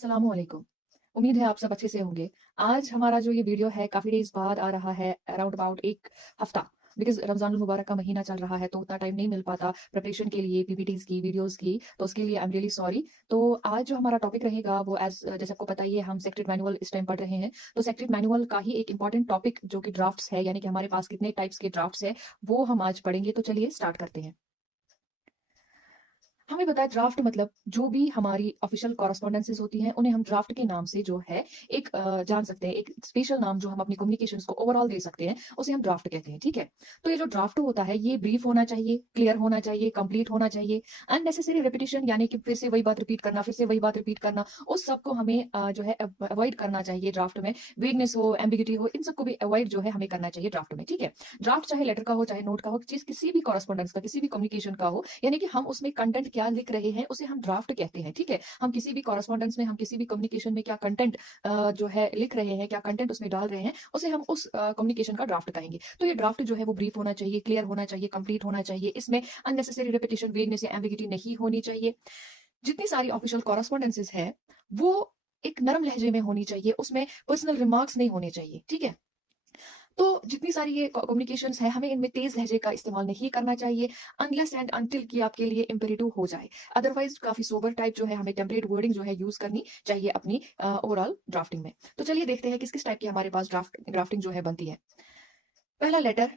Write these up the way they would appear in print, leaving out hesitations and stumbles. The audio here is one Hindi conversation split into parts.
अस्सलामुअलैकुम। उम्मीद है आप सब अच्छे से होंगे। आज हमारा जो ये वीडियो है काफ़ी डेज़ बाद आ रहा है, अराउंड अबाउट 1 हफ़्ता, बिकॉज़ रमज़ानुल मुबारक का महीना चल रहा है तो उतना टाइम नहीं मिल पाता प्रिपरेशन के लिए, पीपीटीज़ की, वीडियोज़ की, तो उसके लिए आई एम रियली सॉरी। तो आज जो हमारा टॉपिक रहेगा वो जैसे आपको पता ही है हम सेक्रेटरी मैनुअल इस टाइम पढ़ रहे हैं। तो सेक्रेटरी मैनुअल का ही एक इम्पोर्टेंट टॉपिक जो कि ड्राफ्ट्स है, यानी कि हमारे पास कितने टाइप्स के ड्राफ्ट्स हैं, वो हम आज पढ़ेंगे। तो चलिए स्टार्ट करते हैं। हमें पता है ड्राफ्ट मतलब जो भी हमारी ऑफिशियल कॉरेस्पॉन्डेंसेस होती हैं उन्हें हम ड्राफ्ट के नाम से जो है एक जान सकते हैं, एक स्पेशल नाम जो हम अपनी कम्युनिकेशंस को ओवरऑल दे सकते हैं उसे हम ड्राफ्ट कहते हैं। ठीक है, तो ये जो ड्राफ्ट होता है ये ब्रीफ होना चाहिए, क्लियर होना चाहिए, कंप्लीट होना चाहिए। अननेसेसरी रिपीटिशन यानी कि फिर से वही बात रिपीट करना, फिर से वही बात रिपीट करना, उस सबको हमें जो है अवॉइड करना चाहिए। ड्राफ्ट में वेगनेस हो, एम्बिगिटी हो, इन सबको भी अवॉइड जो है हमें करना चाहिए ड्राफ्ट में। ठीक है, ड्राफ्ट चाहे लेटर का हो, चाहे नोट का हो, चीज किसी भी कॉरेस्पॉन्डेंस का, किसी भी कम्युनिकेशन का हो, यानी कि हम उसमें कंटेंट क्या लिख रहे हैं उसे हम ड्राफ्ट कहते हैं। ठीक है, हम किसी भी कॉरेस्पॉन्डेंस में, हम किसी भी कम्युनिकेशन में क्या कंटेंट जो है लिख रहे हैं, क्या कंटेंट उसमें डाल रहे हैं, उसे हम उस कम्युनिकेशन का ड्राफ्ट कहेंगे। तो ये ड्राफ्ट जो है वो ब्रीफ होना चाहिए, क्लियर होना चाहिए, कंप्लीट होना चाहिए, इसमें अननेसेसरी रिपीटिशन, वेगनेस या एम्बिगिटी नहीं होनी चाहिए। जितनी सारी ऑफिशियल कॉरेस्पॉन्डेंसेस है वो एक नरम लहजे में होनी चाहिए, उसमें पर्सनल रिमार्क्स नहीं होने चाहिए। ठीक है, तो जितनी सारी ये कम्युनिकेशंस है हमें इनमें तेज लहजे का इस्तेमाल नहीं करना चाहिए, अनलेस एंड अनटिल कि आपके लिए इम्पेरेटिव हो जाए। अदरवाइज काफी सोबर टाइप जो है हमें टेम्पलेट वर्डिंग जो है यूज करनी चाहिए अपनी ओवरऑल ड्राफ्टिंग में। तो चलिए देखते हैं किस किस टाइप की हमारे पास ड्राफ्टिंग जो है बनती है। पहला letter,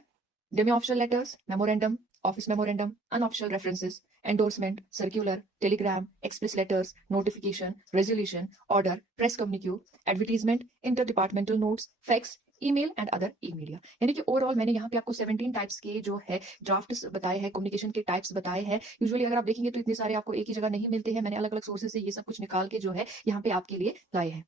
demi official letters, memorandum, office memorandum, unofficial references, endorsement, circular, telegram, express letters, notification, resolution, order, press communique, advertisement, inter departmental notes, fax, email and other e media. यानी कि ओवरऑल मैंने यहाँ पे आपको 17 टाइप्स के जो है ड्राफ्ट्स बताए हैं, कम्युनिकेशन के टाइप्स बताए हैं। यूजुअली अगर आप देखेंगे तो इतने सारे आपको एक ही जगह नहीं मिलते हैं, मैंने अलग अलग सोर्सेज से ये सब कुछ निकाल के जो है यहाँ पे आपके लिए लाए हैं।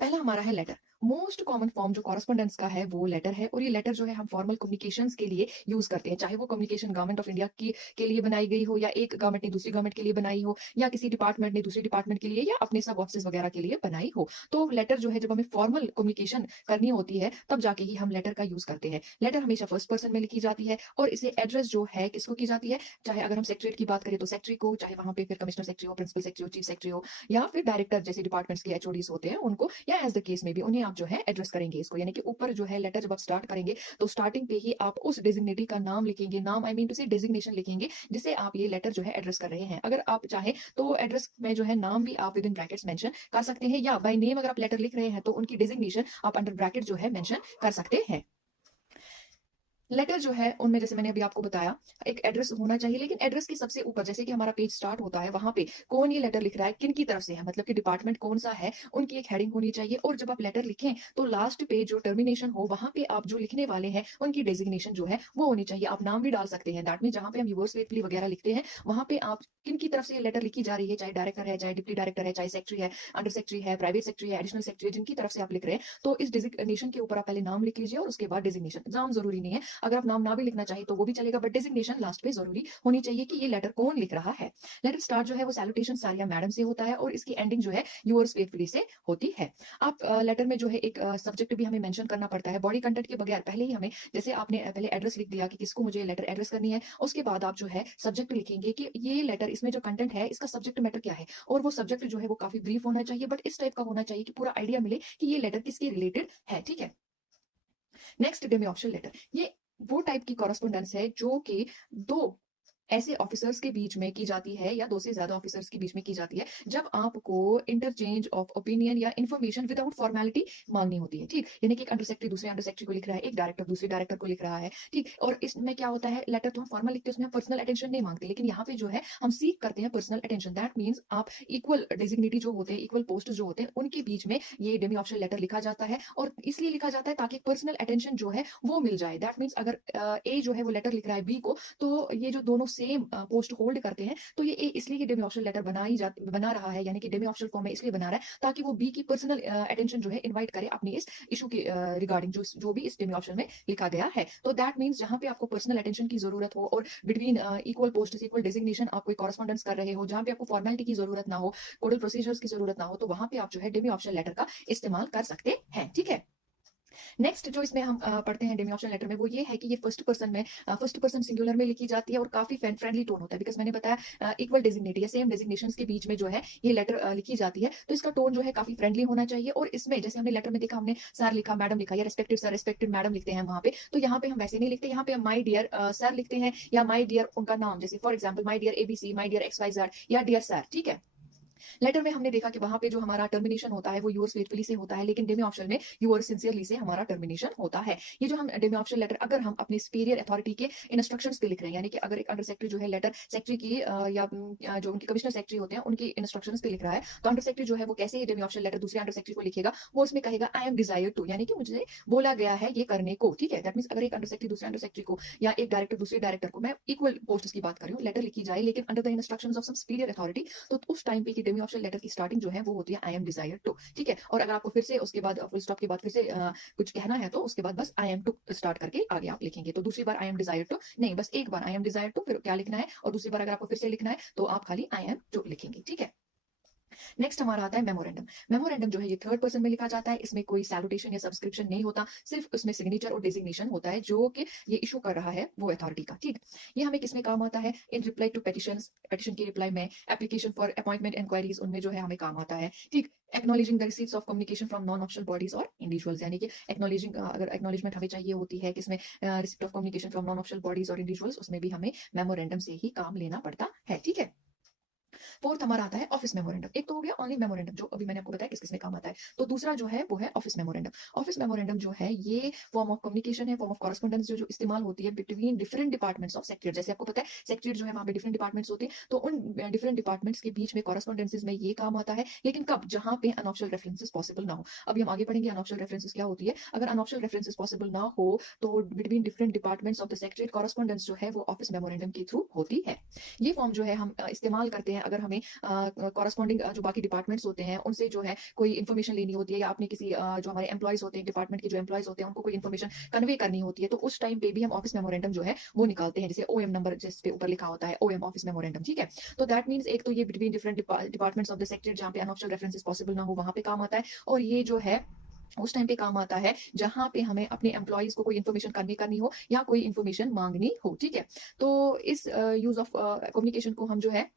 पहला हमारा है लेटर। मोस्ट कॉमन फॉर्म जो कॉरेस्पॉन्डेंस का है वो लेटर है, और ये लेटर जो है हम फॉर्मल कम्युनिकेशंस के लिए यूज करते हैं, चाहे वो कम्युनिकेशन गवर्नमेंट ऑफ इंडिया की के लिए बनाई गई हो, या एक गवर्नमेंट ने दूसरी गवर्नमेंट के लिए बनाई हो, या किसी डिपार्टमेंट ने दूसरी डिपार्टमेंट के लिए, या अपने सब ऑफिस वगैरह के लिए बनाई हो। तो लेटर जो है जब हमें फॉर्मल कम्युनिकेशन करनी होती है तब जाके ही हम लेटर का यूज करते हैं। लेटर हमेशा फर्स्ट पर्सन में लिखी जाती है, और इसे एड्रेस जो है किसको की जाती है, चाहे अगर हम सेक्रेटरी की बात करें तो सेक्रेटरी को, चाहे वहां पे फिर कमिश्नर सेक्रेटरी हो, प्रिंसिपल सेक्रेटरी हो, चीफ सेक्रेटरी हो, या फिर डायरेक्टर जैसे डिपार्टमेंट्स के एचओडीज होते हैं उनको, या एज द केस में भी उन्हें आप जो है एड्रेस करेंगे इसको। यानी कि ऊपर जो है लेटर जब आप स्टार्ट करेंगे तो स्टार्टिंग पे ही आप उस डेजिग्नेटी का नाम लिखेंगे, नाम आई मीन टू से डेजिग्नेशन लिखेंगे जिसे आप ये लेटर जो है एड्रेस कर रहे हैं। अगर आप चाहें तो एड्रेस में जो है नाम भी आप विद इन ब्रैकेट्स मेंशन कर सकते हैं, या बाय नेम अगर आप लेटर लिख रहे हैं तो उनकी डेजिग्नेशन आप अंडर ब्रैकेट जो है मेंशन कर सकते हैं। लेटर जो है उनमें जैसे मैंने अभी आपको बताया एक एड्रेस होना चाहिए, लेकिन एड्रेस के सबसे ऊपर जैसे कि हमारा पेज स्टार्ट होता है वहां पे कौन ये लेटर लिख रहा है, किन की तरफ से है, मतलब कि डिपार्टमेंट कौन सा है, उनकी एक हेडिंग होनी चाहिए। और जब आप लेटर लिखें तो लास्ट पे जो टर्मिनेशन हो वहां पे आप जो लिखने वाले हैं उनकी डेजिग्नेशन जो है वो होनी चाहिए। आप नाम भी डाल सकते हैं, दैट मीन जहां पे हम यूवर्स फेथफुली वगैरह लिखते हैं वहां पे आप किन की तरफ से ये लेटर लिखी जा रही है, चाहे डायरेक्टर है, चाहे डिप्टी डायरेक्टर है, चाहे सेक्रेटरी है, अंडर सेक्रेटरी है, प्राइवेट सेक्रेटरी है, एडिशनल सेक्रेटरी है, जिनकी तरफ से आप लिख रहे हैं, तो इस डिजिग्नेशन के ऊपर आप पहले नाम लिख लीजिए और उसके बाद डिजिग्नेशन। नाम जरूरी नहीं है, अगर आप नाम ना भी लिखना चाहिए तो वो भी चलेगा, बट डिजिग्नेशन लास्ट पे जरूरी होनी चाहिए कि ये लेटर कौन लिख रहा है। लेटर स्टार्ट जो है वो सैल्यूटेशन सारिया मैडम से होता है, और इसकी एंडिंग जो है यूअर्स फेथफुली से होती है। आप लेटर में जो है एक सब्जेक्ट भी हमें मेंशन करना पड़ता है, बॉडी कंटेंट के बगैर पहले ही हमें, जैसे आपने पहले एड्रेस लिख दिया कि किसको मुझे लेटर एड्रेस करनी है, उसके बाद आप जो है सब्जेक्ट लिखेंगे कि ये लेटर, इसमें जो कंटेंट है इसका सब्जेक्ट मैटर क्या है, और वो सब्जेक्ट जो है वो काफी ब्रीफ होना चाहिए, बट इस टाइप का होना चाहिए कि पूरा आइडिया मिले कि ये लेटर किसके रिलेटेड है। ठीक है, नेक्स्ट डेमी ऑप्शन लेटर, ये वो टाइप की कॉरेस्पॉन्डेंस है जो कि दो ऐसे ऑफिसर्स के बीच में की जाती है, या दो से ज्यादा ऑफिसर्स के बीच में की जाती है, जब आपको इंटरचेंज ऑफ ओपिनियन या इन्फॉर्मेशन विदाउट फॉर्मेलिटी मांगनी होती है। ठीक, यानी कि एक अंडर सेक्रेटरी दूसरे अंडर सेक्रेटरी को लिख रहा है, एक डायरेक्टर दूसरे डायरेक्टर को लिख रहा है। ठीक, और इसमें क्या होता है, लेटर तो हम फॉर्मल लिखते हैं उसमें हम पर्सनल अटेंशन नहीं मांगते, लेकिन यहाँ पे जो है हम सीख करते हैं पर्सनल अटेंशन। दैट मीन्स आप इक्वल डिजिग्निटी जो होते हैं, इक्वल पोस्ट जो होते हैं, उनके बीच में ये डेमी ऑप्शन लेटर लिखा जाता है, और इसलिए लिखा जाता है ताकि पर्सनल अटेंशन जो है वो मिल जाए। दैट मीन्स अगर ए जो है वो लेटर लिख रहा है बी को, तो ये जो दोनों सेम पोस्ट होल्ड करते हैं, तो ये इसलिए ये डेमी ऑप्शन लेटर बना रहा है, यानी कि डेमी ऑप्शन फॉर्म में इसलिए बना रहा है ताकि वो बी की पर्सनल अटेंशन जो है इनवाइट करे अपनी इस इशू के रिगार्डिंग, जो भी इस डेमी ऑप्शन में लिखा गया है। तो दैट मीन्स जहां पे आपको पर्सनल अटेंशन की जरूरत हो, और between equal post equal designation आप कोई कॉरेस्पॉन्डेंस कर रहे हो, जहां पे आपको फॉर्मेलिटी की जरूरत ना हो, कोडल प्रोसीजर्स की जरूरत ना हो, तो वहां पे आप जो है डेमी ऑप्शन लेटर का इस्तेमाल कर सकते हैं। ठीक है, नेक्स्ट जो इसमें हम पढ़ते हैं डेमी ऑप्शन लेटर में, वो ये है कि ये फर्स्ट पर्सन सिंगुलर में लिखी जाती है और काफी फ्रेंडली टोन होता है, बिकॉज मैंने बताया इक्वल डेजिग्नेट या सेम डेजिग्नेशंस के बीच में जो है ये लेटर लिखी जाती है, तो इसका टोन जो है काफी फ्रेंडली होना चाहिए। और इसमें जैसे हमने लेटर में देखा, हमने सर लिखा, मैडम लिखा, या रेस्पेक्टेड सर, रेस्पेक्टेड मैडम लिखते हैं वहां पे, तो यहाँ पे हम वैसे नहीं लिखते, यहाँ पे हम माई डियर सर लिखते हैं, या माई डियर उनका नाम, जैसे for example my dear ABC, my dear X Y Z, या डियर सर, ठीक है। लेटर में हमने देखा कि वहां पे जो हमारा टर्मिनेशन होता है वो यूअर्स फेथफुली से होता है, लेकिन डेमी ऑप्शन में यूअर्स सिंसियरली से हमारा टर्मिनेशन होता है। ये जो हम डेमी ऑप्शन लेटर अगर हम अपनी सुपीरियर अथॉरिटी के इंस्ट्रक्शंस पे लिख रहे हैं, यानी कि अगर एक अंडर सेक्रेटरी जो है लेटर सेक्रेटरी की जो उनके कमिश्नर सेक्रेटरी होते हैं उनकी इंस्ट्रक्शंस पे लिख रहा है, तो अंडर सेक्रेटरी जो है वो कैसे डेमी ऑप्शन लेटर दूसरे अंडर सेक्रेटरी को लिखेगा, वो उसमें कहेगा आई एम डिजायर टू, यानी कि मुझे बोला गया है ये करने को, ठीक है। दैट मींस अगर एक अंडर सेक्रेटरी दूसरे अंडर सेक्रेटरी को या एक डायरेक्टर दूसरे डायरेक्टर को, मैं इक्वल पोस्ट की बात कर रही हूँ, लेटर लिखी जाए लेकिन under the instructions of some superior authority, तो उस टाइम पे की डेमी ऑप्शन लेटर की स्टार्टिंग जो है वो होती है आई एम डिजायर टू, ठीक है। और अगर आपको फिर से उसके बाद फुल स्टॉप के बाद फिर से कुछ कहना है, तो उसके बाद बस आई एम टू स्टार्ट करके आगे आप लिखेंगे। तो दूसरी बार आई एम डिजायर टू नहीं, बस एक बार आई एम डिजायर टू, फिर क्या लिखना है, और दूसरी बार अगर आपको फिर से लिखना है तो आप खाली आई एम टू लिखेंगे, ठीक है। नेक्स्ट हमारा आता है मेमोरेंडम। मेमोरेंडम जो है ये थर्ड पर्सन में लिखा जाता है, इसमें कोई सैल्यूटेशन या सब्सक्रिप्शन नहीं होता, सिर्फ उसमें सिग्नेचर और डेजिग्नेशन होता है जो कि ये इशू कर रहा है वो अथॉरिटी का, ठीक। ये हमें किसमें काम आता है, in reply to petitions, petition की रिप्लाई में, एप्लीकेशन फॉर अपॉइंटमेंट इंक्वायरीज, उनमें जो है हमें काम आता है, ठीक। Acknowledging the receipts of communication from non official bodies और इंडिविजुअल्स, यानी कि एक्नॉलेजिंग अगर एक्नॉलेजमेंट हमें चाहिए होती है किसमें, receipt of communication from non official bodies और इंडिविजुअल्स, उसमें भी हमें मेमोरेंडम से ही काम लेना पड़ता है, ठीक है। फोर्थ हमारा आता है ऑफिस मेमोरेंडम। एक तो हो गया ऑनली मेमोरेंडम जो अभी मैंने आपको बताया किस किस में काम आता है, तो दूसरा जो है वो है ऑफिस मेमोरेंडम। ऑफिस मेमोरेंडम जो है ये फॉर्म ऑफ कम्युनिकेशन है, फॉर्म ऑफ कॉरेस्पॉन्डेंस जो इस्तेमाल होती है between different departments of secretary. जैसे आपको पता है सेक्रेटरी जो है वहाँ पे डिफरेंट डिपार्टमेंट्स होते हैं, तो उन डिफरेंट डिपार्टमेंट्स के बीच में कॉरेस्पॉन्डेंसेस में ये काम आता है, लेकिन कब, जहाँ पे अनऑफिशियल रेफरेंसेस पॉसिबल ना हो। अभी हम आगे पढ़ेंगे अनऑफिशियल रेफरेंसेस क्या होती है। अगर अनऑफिशियल रेफरेंसेस पॉसिबल ना हो तो between different departments of the secretary correspondence जो है वो ऑफिस मेमोरेंडम के थ्रू होती है। ये फॉर्म जो है हम इस्तेमाल करते हैं अगर हमें कॉरेस्पॉन्डिंग जो बाकी डिपार्टमेंट्स होते हैं उनसे जो है कोई इन्फॉर्मेशन लेनी होती है, या आपने किसी जो हमारे एम्प्लॉयज होते हैं डिपार्टमेंट के जो एम्प्लॉयज होते हैं उनको कोई इन्फॉर्मेशन कन्वे करनी होती है, तो उस टाइम पे भी हम ऑफिस मेमोरेंडम जो है वो निकालते हैं, जैसे ओएम नंबर जिस पे ऊपर लिखा होता है ओएम ऑफिस मेमोरेंडम, ठीक है। तो दैट मींस एक तो ये between different departments of the sector जहाँ पे अनऑफिशियल रेफरेंसेस पॉसिबल ना हो वहां पे काम आता है, और ये जो है उस टाइम पे काम आता है जहां पे हमें अपने एम्प्लॉयज को कोई इन्फॉर्मेशन कन्वे करनी हो या कोई इन्फॉर्मेशन मांगनी हो, ठीक है। तो इस यूज ऑफ कम्युनिकेशन को हम जो है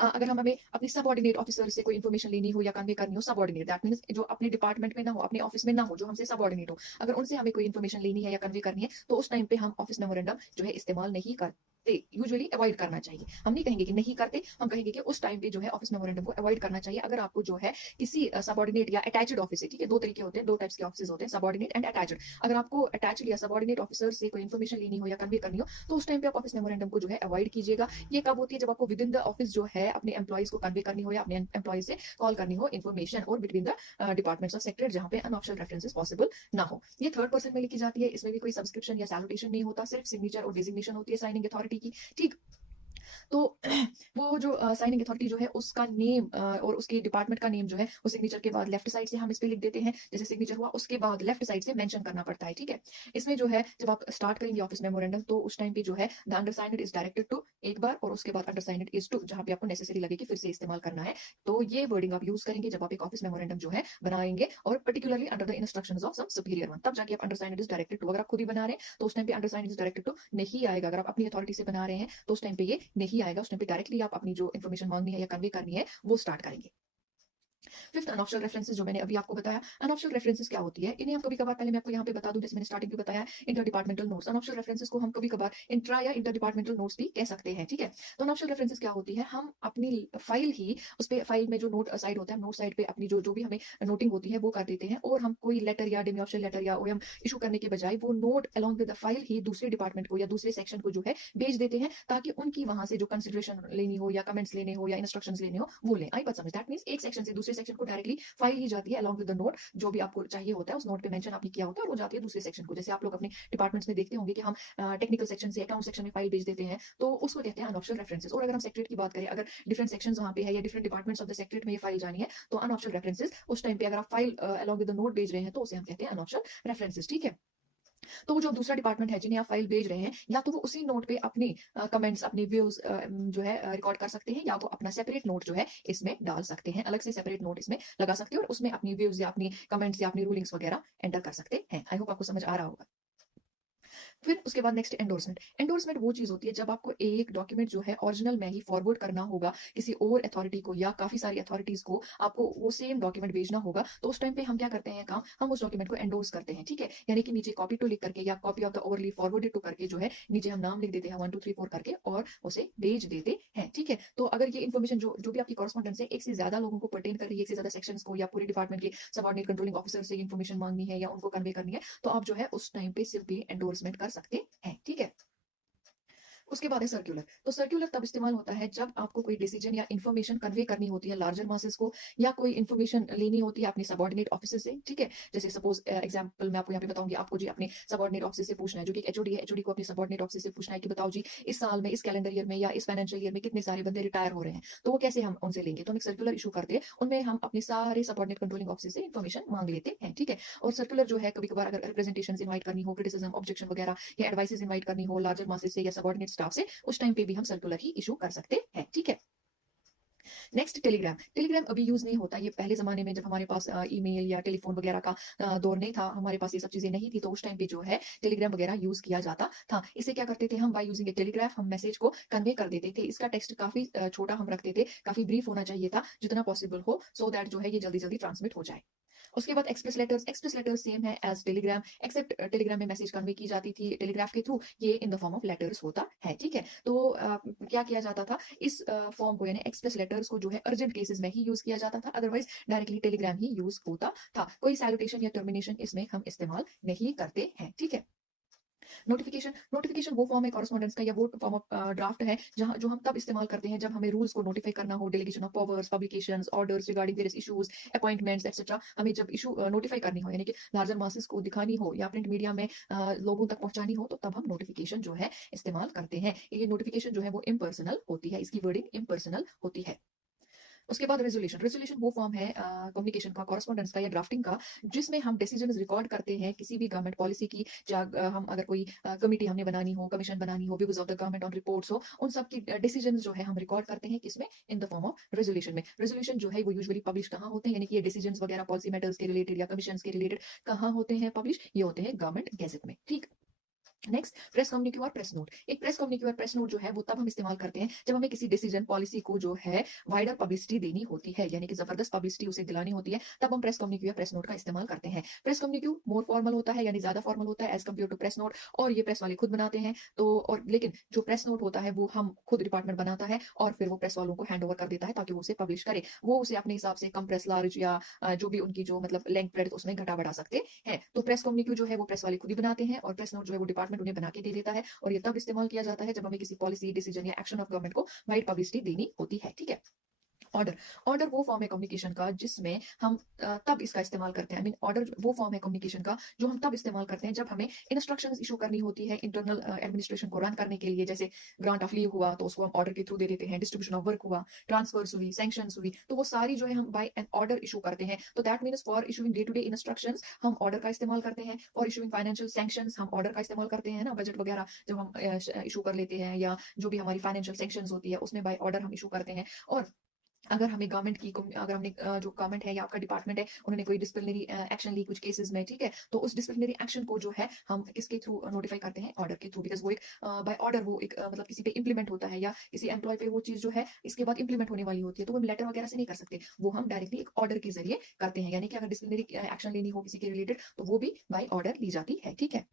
अगर हम हमें अपने सबऑर्डिनेट ऑफिसर से कोई इन्फॉर्मेशन लेनी हो या कन्वे करनी हो, सबऑर्डिनेट दैट मींस जो अपने डिपार्टमेंट में ना हो, अपने ऑफिस में ना हो, जो हमसे सबऑर्डिनेट हो, अगर उनसे हमें कोई इन्फॉर्मेशन लेनी है या कन्वे करनी है, तो उस टाइम पे हम ऑफिस मेमोरेंडम जो है इस्तेमाल नहीं करते, यूजुअली अवॉइड करना चाहिए। हम नहीं कहेंगे कि नहीं करते, हम कहेंगे कि उस टाइम पे जो है ऑफिस मेमोरेंडम को अवॉइड करना चाहिए। अगर आपको जो है किसी सबऑर्डिनेट या अटैच्ड ऑफिस है, ठीक है, दो तरीके होते हैं, दो टाइप्स के ऑफिस होते हैं, सबऑर्डिनेट एंड अटैच्ड। अगर आपको अटैच्ड या सबऑर्डिनेट ऑफिसर से कोई इन्फॉर्मेशन लेनी हो या कन्वे करनी हो, तो उस टाइम पे आप ऑफिस मेमोरेंडम को जो है अवॉइड कीजिएगा। ये कब होती है, जब आपको विद इन द ऑफिस जो है अपने एम्प्लॉयज को कन्वे करनी हो या अपने एम्प्लॉय से कॉल करनी हो इन्फॉर्मेशन, और between the departments of sector जहां पे अनऑफिशियल रेफरेंसेस पॉसिबल ना हो। ये थर्ड पर्सन में लिखी जाती है, इसमें भी कोई सब्सक्रिप्शन या सैल्यूटेशन नहीं होता, सिर्फ सिग्नेचर और डेजिग्नेशन होती है साइनिंग अथॉरिटी की, ठीक। तो वो जो साइनिंग अथॉरिटी जो है उसका नेम और उसके डिपार्टमेंट का नेम जो है वो सिग्नेचर के बाद लेफ्ट साइड से हम इस पे लिख देते हैं, जैसे सिग्नेचर हुआ उसके बाद लेफ्ट साइड से मेंशन करना पड़ता है, ठीक है। इसमें जो है जब आप स्टार्ट करेंगे ऑफिस मेमोरेंडम, तो उस टाइम पे जो है द अंडरसाइंड इज डायरेक्टेड टू एक बार, और उसके बाद अंडरसाइंड इज टू जहां पे आपको नेसेसरी लगे कि फिर से इस्तेमाल करना है, तो ये वर्डिंग आप यूज करेंगे जब आप एक ऑफिस मेमोरेंडम जो है बनाएंगे, और particularly under the instructions of some superior one, तब जाके आप अंडरसाइंड इज डायरेक्टेड टू। अगर आप खुद ही बना रहे हैं तो उस टाइम पे अंडरसाइंड इज डायरेक्टेड टू नहीं आएगा। अगर आप अपनी अथॉरिटी से बना रहे हैं तो उस टाइम पे ये नहीं आएगा, उस टाइम पे डायरेक्टली आप अपनी जो इन्फॉर्मेशन मांगनी है या कन्वे करनी है वो स्टार्ट करेंगे। फिफ्थ अनऑफिशियल रेफरेंसेस जो मैंने अभी आपको बताया। अनऑफिशियल रेफरेंसेस क्या होती है, इन्हें हम कभी कभार, पहले मैं आपको यहाँ पे बता दूं, जैसे मैंने स्टार्टिंग में बताया inter departmental notes. Unofficial references को हम कभी कभार इंट्रा या इंटर डिपार्टमेंटल नोट्स भी कह सकते हैं, ठीक है। तो अनऑफिशियल रेफरेंसेस क्या होती है, हम अपनी फाइल ही उस पे, फाइल में जो नोट साइड होता है, नोट साइड पे अपनी जो जो भी हमें नोटिंग होती है वो कर देते हैं, और हम कोई लेटर या डेमी ऑप्शन लेटर या ओएम इशू करने के बजाय वो note along with the file ही दूसरे डिपार्टमेंट को या दूसरे सेक्शन को जो है भेज देते हैं, ताकि उनकी वहां से जो कंसिडरेशन लेनी हो या कमेंट्स लेने हो या इंस्ट्रक्शंस लेने हो वो ले। आई बात समझ, दैट मींस एक सेक्शन से दूसरे सेक्शन को डायरेक्टली फाइल ही जाती है अलॉन्ग विद द नोट, जो भी आपको चाहिए होता है उस नोट पे मेंशन आपने किया होता है, और वो जाती है दूसरे सेक्शन को। जैसे आप लोग अपने डिपार्टमेंट्स में देखते होंगे कि हम टेक्निकल सेक्शन से अकाउंट सेक्शन में फाइल भेज देते हैं, तो उसको कहते हैं अनऑफिशियल रेफरेंसेस। और अगर हम सेक्रेटरी की बात करें, अगर डिफरेंट सेक्शंस वहां पे है या different departments of the secretary में ये फाइल जानी है, तो अनऑफिशियल रेफरेंसेस उस टाइम पे अगर आप file along with the note भेज रहे हैं तो उसे हम कहते हैं अनऑफिशियल रेफरेंसेस, ठीक है। तो वो जो दूसरा डिपार्टमेंट है जिन्हें आप फाइल भेज रहे हैं, या तो वो उसी नोट पे अपने कमेंट्स, अपने व्यूज़ जो है रिकॉर्ड कर सकते हैं, या तो अपना सेपरेट नोट जो है इसमें डाल सकते हैं। अलग से सेपरेट नोट इसमें लगा सकते हैं और उसमें अपनी व्यूज़ या अपनी कमेंट्स या अपनी रूलिंग्स वगैरह एंटर कर सकते हैं। आई होप आपको समझ आ रहा होगा। फिर उसके बाद नेक्स्ट एंडोर्समेंट। एंडोर्समेंट वो चीज़ होती है जब आपको एक डॉक्यूमेंट जो है ओरिजिनल में ही फॉरवर्ड करना होगा किसी और अथॉरिटी को या काफ़ी सारी अथॉरिटीज़ को, आपको वो सेम डॉक्यूमेंट भेजना होगा। तो उस टाइम पे हम क्या करते हैं काम, हम उस डॉक्यूमेंट को एंडोर्स करते हैं, ठीक है? यानी कि नीचे कॉपी टू लिख करके या copy of the overly forwarded to करके जो है नीचे हम नाम लिख देते हैं 1 2 3 4 करके और उसे भेज देते हैं, ठीक है? तो अगर ये इन्फॉर्मेशन जो जो भी आपकी कॉरेस्पॉन्डेंस है एक से ज़्यादा लोगों को पर्टेन कर रही है, एक से ज़्यादा सेक्शंस को या पूरे डिपार्टमेंट के सबऑर्डिनेट कंट्रोलिंग ऑफिसर से इन्फॉर्मेशन मांगनी है या उनको कन्वे करनी है, तो आप जो है उस टाइम पे सिंपली एंडोर्समेंट कर सकते हैं, ठीक है? उसके बाद है सर्कुलर। तो सर्कुलर तब इस्तेमाल होता है जब आपको कोई डिसीजन या इन्फॉर्मेशन कन्वे करनी होती है लार्जर मासेस को, या कोई इन्फॉर्मेशन लेनी होती है अपने सबऑर्डिनेट ऑफिसर से, ठीक है? जैसे सपोज एग्जांपल मैं आपको यहाँ पे बताऊंगी, आपको जी अपने सबऑर्डिनेट ऑफिसर से पूछना है, जो कि एचओडी है, एचओडी को अपने सबऑर्डिनेट ऑफिसर से पूछना है कि बताओ जी इस साल में, इस कैलेंडर ईयर में या इस फाइनेंशियल ईयर में कितने सारे बंदे रिटायर हो रहे हैं, तो वो कैसे हम उनसे लेंगे? तो हम एक सर्कुलर इशू करते हैं, उनमें हम अपने सारे सबऑर्डिनेट कंट्रोलिंग ऑफिसर से इन्फॉर्मेशन मांग लेते हैं, ठीक है? और सर्कुलर जो है कभी कभार अगर रिप्रेजेंटेशन इनवाइट करनी हो, क्रिटिसिज्म, ऑब्जेक्शन वगैरह या एडवाइसेस इनवाइट करनी हो लार्जर मासेस से या सबऑर्डिनेट स्टाफ से, उस टाइम पे भी हम सर्कुलर ही इशू कर सकते हैं, ठीक है? Next Telegram. टेलीग्राम अभी यूज़ नहीं होता। ये पहले ज़माने में जब हमारे पास ईमेल या टेलीफ़ोन वगैरह का दौर नहीं था, हमारे पास ये सब चीज़ें नहीं थी, तो उस टाइम पे जो है टेलीग्राम वगैरह यूज़ किया जाता था। इसे क्या करते थे हम, बाय यूज़िंग ए टेलीग्राफ हम मैसेज को कन्वे कर देते थे। इसका टेक्स्ट काफ़ी छोटा हम रखते थे, काफ़ी ब्रीफ होना चाहिए था, जितना पॉसिबल हो, सो दैट जो है ये जल्दी-जल्दी ट्रांसमिट हो जाए। उसके बाद एक्सप्रेस लेटर्स सेम है एज़ टेलीग्राम, एक्सेप्ट टेलीग्राम में मैसेज कन्वे की जाती थी टेलीग्राफ के थ्रू, ये in the form of letters होता है, ठीक है? तो क्या किया जाता था, इस फॉर्म को यानी एक्सप्रेस लेटर्स को जो है अर्जेंट केसेस में ही यूज़ किया जाता था, अदरवाइज़ डायरेक्टली टेलीग्राम ही यूज़ होता था। कोई सैल्यूटेशन या टर्मिनेशन इसमें हम इस्तेमाल नहीं करते हैं, ठीक है? नोटिफिकेशन। नोटिफिकेशन वो फॉर्म है कॉरेस्पॉन्डेंस का या वो फॉर्म ऑफ ड्राफ्ट है जहाँ जो हम तब इस्तेमाल करते हैं जब हमें रूल्स को नोटिफाई करना हो, delegation of powers, publications, orders regarding various issues, appointments etcetera. हमें जब इशू नोटिफाई करनी हो, यानी कि लार्जर मासेस को दिखानी हो या प्रिंट मीडिया में लोगों तक पहुंचानी हो, तो तब हम नोटिफिकेशन जो है इस्तेमाल करते हैं। ये नोटिफिकेशन जो है वो इम्पर्सनल होती है, इसकी वर्डिंग इम्पर्सनल होती है। उसके बाद रेज़ोल्यूशन। रेज़ोल्यूशन वो फॉर्म है कम्युनिकेशन का, कॉरेस्पॉन्डेंस का या ड्राफ्टिंग का, जिसमें हम डिसीजंस रिकॉर्ड करते हैं किसी भी गवर्नमेंट पॉलिसी की, या हम अगर कोई कमिटी हमने बनानी हो, कमीशन बनानी हो, views of the government on reports हो, उन सब की डिसीजंस जो है हम रिकॉर्ड करते हैं किसमें, in the form of resolution में। रेज़ोल्यूशन जो है वो यूजुअली पब्लिश कहाँ होते हैं, यानी कि ये डिसीजंस वगैरह पॉलिसी मैटर्स के रिलेटेड या कमीशंस के रिलेटेड कहाँ होते हैं पब्लिश, ये होते हैं गवर्नमेंट गैज़ेट में, ठीक। नेक्स्ट प्रेस कम्युनिटी और प्रेस नोट। एक प्रेस कम्युनिटी और प्रेस नोट जो है वो तब हम इस्तेमाल करते हैं जब हमें किसी डिसीजन पॉलिसी को जो है वाइडर पब्लिसिटी देनी होती है, यानी कि जबरदस्त पब्लिसिटी उसे दिलानी होती है, तब हम प्रेस कम्युनिटी या प्रेस नोट का इस्तेमाल करते हैं। प्रेस कम्युनिटी मोर फॉर्मल होता है, यानी ज्यादा फॉर्मल होता है as compared to press note, और ये प्रेस वाले खुद बनाते हैं। तो और लेकिन जो प्रेस नोट होता है वो हम खुद डिपार्टमेंट बनाता है और फिर वो प्रेस वालों को हैंड ओवर कर देता है ताकि वो उसे पब्लिश करे। वो उसे अपने हिसाब से कम प्रेस लार्ज या जो भी उनकी जो मतलब लेंथ ब्रेड्थ उसमें घटा बढ़ा सकते हैं। तो प्रेस कम्युनिटी जो है वो प्रेस वाले खुद ही बनाते हैं और प्रेस नोट जो है वो डिपार्टमेंट उन्हें बना के दे देता है, और ये तब इस्तेमाल किया जाता है जब हमें किसी पॉलिसी, डिसीजन या एक्शन ऑफ गवर्नमेंट को वाइड पब्लिसिटी देनी होती है, ठीक है? ऑर्डर। ऑर्डर वो फॉर्म है कम्युनिकेशन का जिसमें हम तब इसका इस्तेमाल करते हैं, आई मीन ऑर्डर वो फॉर्म है कम्युनिकेशन का जो हम तब इस्तेमाल करते हैं जब हमें इंस्ट्रक्शंस इशू करनी होती है इंटरनल एडमिनिस्ट्रेशन को रन करने के लिए। जैसे ग्रांट ऑफ लीव हुआ तो उसको हम ऑर्डर के थ्रू दे देते हैं, डिस्ट्रीब्यूशन ऑफ वर्क हुआ, ट्रांसफर्स हुई, सैंक्शंस हुई, तो वो सारी जो है हम बाय एन ऑर्डर इशू करते हैं। तो that means for issuing day to day instructions हम ऑर्डर का इस्तेमाल करते हैं, फॉर इशूइंग फाइनेंशियल सैंक्शंस हम ऑर्डर का इस्तेमाल करते हैं ना, बजट वगैरह जब हम इशू कर लेते हैं या जो भी हमारी फाइनेंशियल सैंक्शंस होती है उसमें बाय ऑर्डर हम इशू करते हैं। और अगर हमें गवर्नमेंट की अगर हमने जो गवर्नमेंट है या आपका डिपार्टमेंट है उन्होंने कोई डिसिप्लिनरी एक्शन ली कुछ केसेस में, ठीक है, तो उस डिसिप्लिनरी एक्शन को जो है हम किसके थ्रू नोटिफाई करते हैं, ऑर्डर के थ्रू, बिकॉज वो एक बाय ऑर्डर वो एक मतलब किसी पे इंप्लीमेंट होता है या किसी एम्प्लॉय पे वो चीज जो है इसके बाद इंप्लीमेंट होने वाली होती है, तो वो लेटर वगैरह से नहीं कर सकते, वो हम डायरेक्टली एक ऑर्डर के जरिए करते हैं। यानी कि अगर डिसिप्लिनरी एक्शन लेनी हो किसी के रिलेटेड तो वो भी बाय ऑर्डर ली जाती है, ठीक है।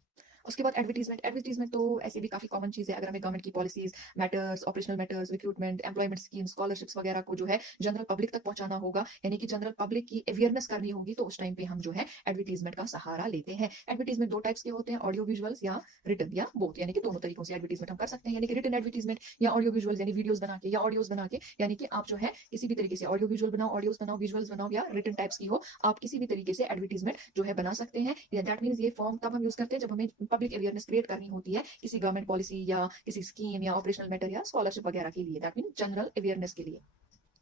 उसके बाद एडवर्टीजमेंट। एडवर्टीजमेंट तो ऐसे भी काफी कॉमन चीज है, अगर हमें गवर्नमेंट की policies, matters, operational matters, recruitment, employment scheme, scholarships वगैरह को जो है जनरल पब्लिक तक पहुंचाना होगा, यानी कि जनरल पब्लिक की अवेयरनेस करनी होगी, तो उस टाइम पे हम जो है एडवर्टीजमेंट का सहारा लेते हैं। एडवर्टीजमेंट दो टाइप्स के होते हैं, ऑडियो विजुअल्स या रिटन या बोथ, यानी कि दोनों तरीकों से एडवर्टीजमेंट हम कर सकते हैं, यानी कि रिटन एडवर्टीजमेंट या ऑडियो विजुअल्स यानी वीडियोस बना के या ऑडियोस बना के, यानी कि आप जो है किसी भी तरीके से ऑडियो विजुअल बनाओ, ऑडियोस बनाओ, विजुअल्स बनाओ या रिटन टाइप्स की हो, आप किसी भी तरीके से एडवर्टीजमेंट जो है बना सकते हैं। दैट मीन्स ये फॉर्म तब हम यूज करते हैं जब हमें पब्लिक अवेयरनेस क्रिएट करनी होती है किसी गवर्नमेंट पॉलिसी या किसी स्कीम या ऑपरेशनल मैटर या स्कॉलरशिप वगैरह के लिए, दैट मीन जनरल अवेयरनेस के लिए।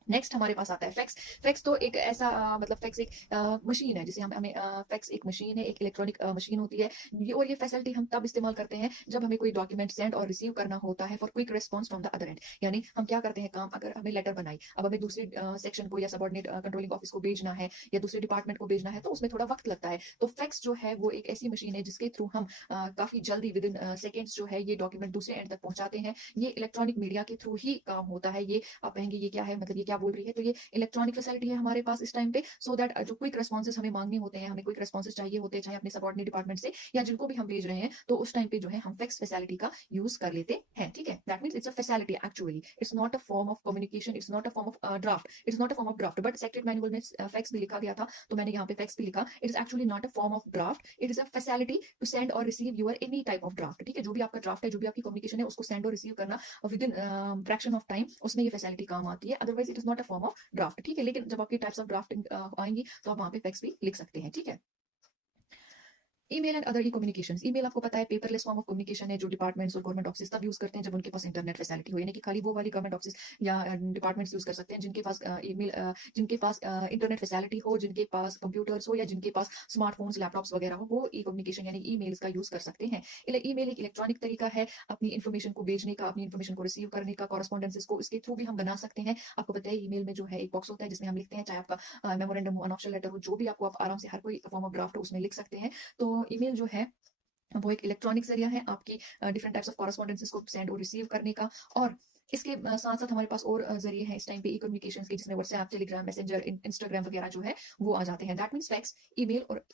नेक्स्ट हमारे पास आता है फैक्स। फैक्स तो एक ऐसा मतलब फैक्स एक मशीन है जिसे हम हमें फैक्स एक मशीन है, एक इलेक्ट्रॉनिक मशीन होती है। ये फैसिलिटी हम तब इस्तेमाल करते हैं जब हमें कोई डॉक्यूमेंट सेंड और रिसीव करना होता है for quick response from the other and. यानी हम क्या करते हैं काम, अगर हमें लेटर बनाई, अब हमें दूसरे सेक्शन को या सबऑर्डिनेट कंट्रोलिंग ऑफिस को भेजना है या दूसरे डिपार्टमेंट को भेजना है, तो उसमें थोड़ा वक्त लगता है। तो फैक्स जो है वो एक ऐसी मशीन है जिसके थ्रू हम काफी जल्दी विद इन सेकेंड्स जो है ये डॉक्यूमेंट दूसरे एंड तक पहुंचाते हैं। ये इलेक्ट्रॉनिक मीडिया के थ्रू ही काम होता है। ये आप कहेंगे ये क्या है, मतलब ये क्या बोल रही है, तो ये इलेक्ट्रॉनिक फैसिलिटी है हमारे पास इस टाइम पे, सो दैट जो क्विक रिस्पॉन्सेज हमें मांगने होते हैं, हमें क्विक रिस्पॉन्सेज चाहिए होते हैं, चाहे अपने सबऑर्डिनेट डिपार्टमेंट से या जिनको भी हम भेज रहे हैं, तो उस टाइम पे जो है हम फैक्स फैसिलिटी का यूज कर लेते हैं। ठीक है, that means it's a facility actually, it's not a form of communication, it's not a form of draft, it's not a form of draft, but secret manual में फैक्स भी लिखा गया था, तो मैंने यहाँ पे फैक्स भी लिखा। It is actually not a form of draft, it is a facility to send और receive your any type of draft. ठीक है, जो भी आपका ड्राफ्ट है, जो भी आपकी कम्युनिकेशन है, उसको सेंड और रिसीव करना with in fraction of time, उसमें ये फैसिलिटी काम आती है। Otherwise it is not a form of draft. ठीक है, लेकिन जब आपकी टाइप्स ऑफ ड्राफ्टिंग आएंगी तो आप वहां पे फैक्स भी लिख सकते हैं। ठीक है। Email and other E communications. Email आपको पता है पेपरलेस फॉर्म ऑफ कम्युनिकेशन है जो डिपार्टमेंट्स और गवर्नमेंट ऑफिस तब यूज करते हैं जब उनके पास इंटरनेट फैसिलिटी हो, यानी कि खाली वो वाली गवर्नमेंट ऑफिस या डिपार्टमेंट्स यूज कर सकते हैं जिनके पास ईमेल, जिनके पास इंटरनेट फैसिलिटी हो, जिनके पास कंप्यूटर्स हो या जिनके पास स्मार्टफोन्स लैपटॉप्स वगैरह हो, वो ई कम्युनिकेशन यानी ईमेल्स का यूज कर सकते हैं। ईमेल एक इलेक्ट्रॉनिक तरीका है अपनी इन्फॉर्मेशन को भेजने का, अपनी इन्फॉर्मेशन को रिसीव करने का, कॉरेस्पॉन्डेंसेस को इसके थ्रू भी हम बना सकते हैं। आपको पता है ईमेल में जो है एक बॉक्स होता है जिसमें हम लिखते हैं, चाहे आपका मेमोरेंडम हो, अनऑफिशियल लेटर हो, जो भी आपको आप आराम से हर कोई फॉर्म ऑफ ड्राफ्ट उसमें लिख सकते हैं। तो ईमेल जो है वो एक इलेक्ट्रॉनिक जरिया है आपकी डिफरेंट टाइप्स ऑफ कॉरेस्पॉन्डेंसेस को सेंड और रिसीव करने का। और इसके साथ साथ हमारे पास और जरिए हैं इस टाइम पे ई कम्युनिकेशन के, जिसमें व्हाट्सएप, टेलीग्राम, मैसेंजर, इंस्टाग्राम वगैरह जो है वो आ जाते हैं। दैट मीन्स फैक्स, ईमेल और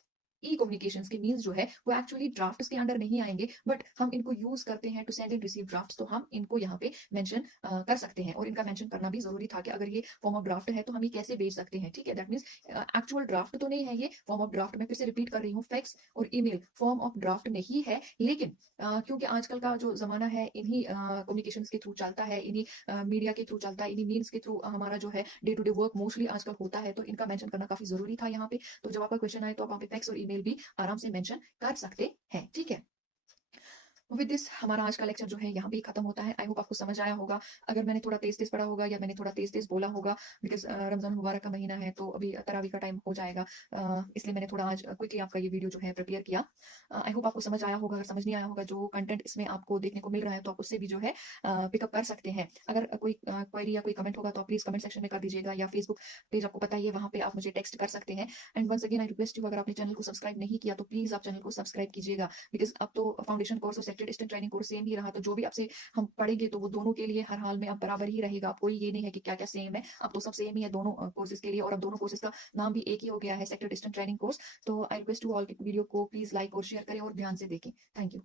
ई कम्युनिकेशंस के मीन्स जो है वो एक्चुअली ड्राफ्ट्स के अंडर नहीं आएंगे, बट हम इनको यूज करते हैं to send and receive drafts, तो हम इनको यहाँ पे मेंशन कर सकते हैं। और इनका मेंशन करना भी जरूरी था कि अगर ये फॉर्म ऑफ ड्राफ्ट है तो हम ये कैसे भेज सकते हैं। ठीक है, दैट मीन्स एक्चुअल ड्राफ्ट तो नहीं है, ये फॉर्म ऑफ ड्राफ्ट, मैं फिर से रिपीट कर रही हूँ, फैक्स और ईमेल फॉर्म ऑफ ड्राफ्ट नहीं है, लेकिन क्योंकि आजकल का जो जमाना है इन्हीं कम्युनिकेशंस के थ्रू चलता है, इन्हीं मीडिया के थ्रू चलता है, इन्हीं मीन्स के थ्रू हमारा जो है day to day work mostly आजकल होता है, तो इनका मेंशन करना काफी जरूरी था यहाँ पे। तो जब आपका क्वेश्चन आए तो आप वहाँ पे फैक्स और ईमेल भी आराम से मेंशन कर सकते हैं। ठीक है, विद दिस हमारा आज का लेक्चर जो है यहाँ पे खत्म होता है। आई होप आपको समझ आया होगा। अगर मैंने थोड़ा तेज तेज पढ़ा होगा या मैंने थोड़ा तेज तेज बोला होगा, बिकॉज रमजान मुबारक का महीना है तो अभी तरावी का टाइम हो जाएगा, इसलिए मैंने थोड़ा आज क्विकली आपका ये वीडियो जो है प्रिपेयर किया। आई होप आपको समझ आया होगा। अगर समझ नहीं आया होगा, जो कंटेंट इसमें आपको देखने को मिल रहा है, तो आप उससे भी जो है पिकअप कर सकते हैं। अगर कोई क्वेरी या कोई कमेंट होगा तो आप प्लीज कमेंट सेक्शन में कर दीजिएगा, या फेसबुक पेज आपको पता ही है, वहाँ पे आप मुझे टेक्स्ट कर सकते हैं। And once again I request you, अगर आपने चैनल को सब्सक्राइब नहीं किया तो प्लीज आप चैनल को सब्सक्राइब कीजिएगा, बिकॉज अब तो फाउंडेशन कोर्स और sector distance training course same ही रहा, तो जो भी आपसे हम पढ़ेंगे तो वो दोनों के लिए हर हाल में अब बराबर ही रहेगा। अब कोई ये नहीं है कि क्या क्या सेम है, अब तो सब सेम ही है दोनों कोर्सेज के लिए, और अब दोनों कोर्सेज का नाम भी एक ही हो गया है, सेक्टर डिस्टेंस ट्रेनिंग कोर्स। तो I request you all video को प्लीज लाइक और शेयर करें और ध्यान से देखें। Thank you.